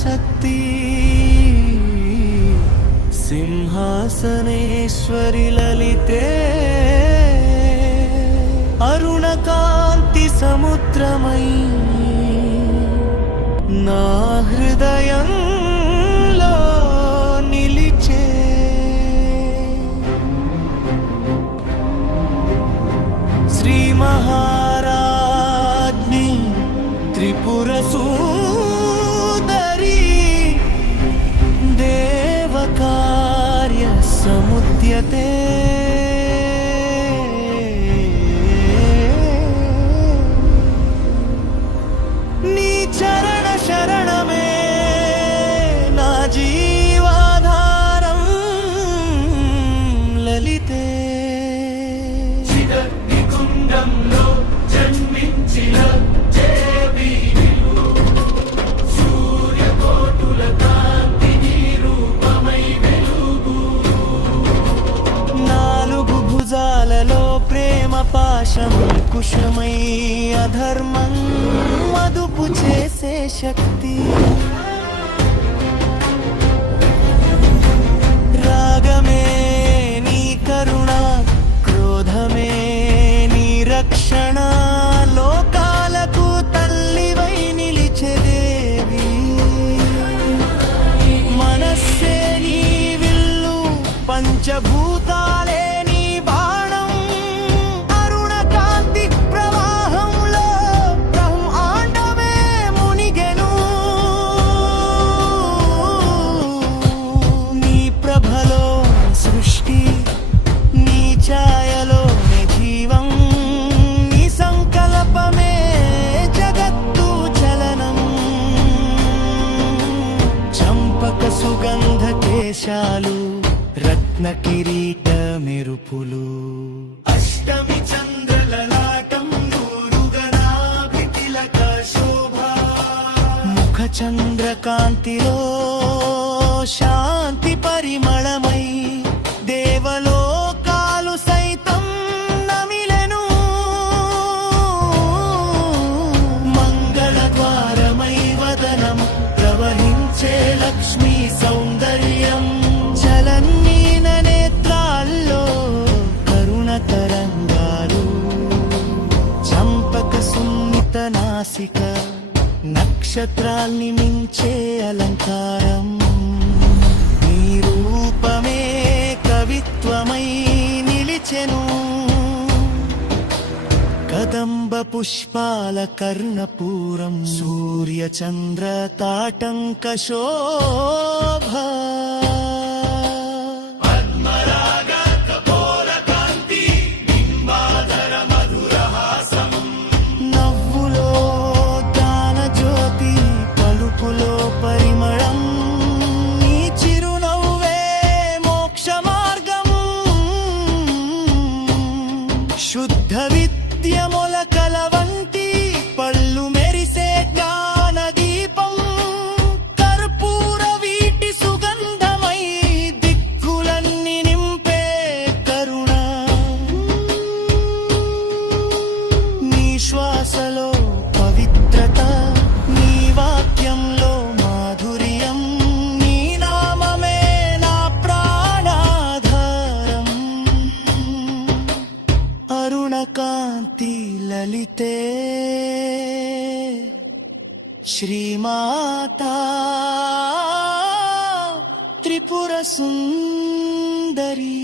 శక్తి సింహాసనేశ్వరి లలితే అరుణకాంతి సముద్రమై నా హృదయంలో నిలిచే శ్రీ మహారాజ్ఞి త్రిపుర సుందరి దేవకార్య సముద్యతే నీ చరణ శరణమే నా జీవాధారం లలితే కుండంలో జన్మించిన దేవి సూర్యకోటుల కాంతి రూపమై వెలుగు నాలుగు భుజాలలో ప్రేమ పాశం కుశమై అధర్మం మదుపు చేసే శక్తి రాగమే నీ కరుణ క్రోధమే నీ రక్షణ లోకాలకు తల్లివై నిలిచే దేవి మనస్సే నీ విల్లు పంచభూతాలే నీ బాణం అరుణకాంతి ప్రవాహంలో బ్రహ్మాండమే మునిగెను నీ ప్రభలో సృష్టి నీ ఛాయలోనే జీవం నీ సంకల్పమే జగత్తు చలనం చంపక సుగంధ కేశాలు రత్న కిరీట మెరుపులు అష్టమి చంద్రలలాటం నూరుగనాభితిలక శోభ ముఖ చంద్రకాంతిలో శాంతి పరిమళమై దేవలోకాలు సైతం నమిలెను మంగళ ద్వారమై వదనం ప్రవహించే లక్ష్మీ సౌందర్యం చలన్నీన నేత్రాల్లో కరుణ తరంగాలు చంపక సున్నిత నాసిక నక్షత్రాల్ని మించే అలంకారం నీ రూపమే కవిత్వమై నిలిచెను కదంబ పుష్పాల కర్ణపూరం సూర్య చంద్ర తాటంక శోభ నవ్వులో దాన జ్యోతి పలుకులో పరిమళం నీ చిరునవ్వే మోక్ష మార్గం శుద్ధ విద్య మొలకల వంటి పళ్ళు మెరిసే జ్ఞాన దీపం కర్పూర వీటి సుగంధమై దిక్కులన్నీ నింపే కరుణ నీ శ్వాసలో పవిత్రత నీ వాక్యంలో మాధుర్యం నీ నామమే నా ప్రాణాధారం అరుణకాంతి లలితే శ్రీమాతా త్రిపుర సుందరి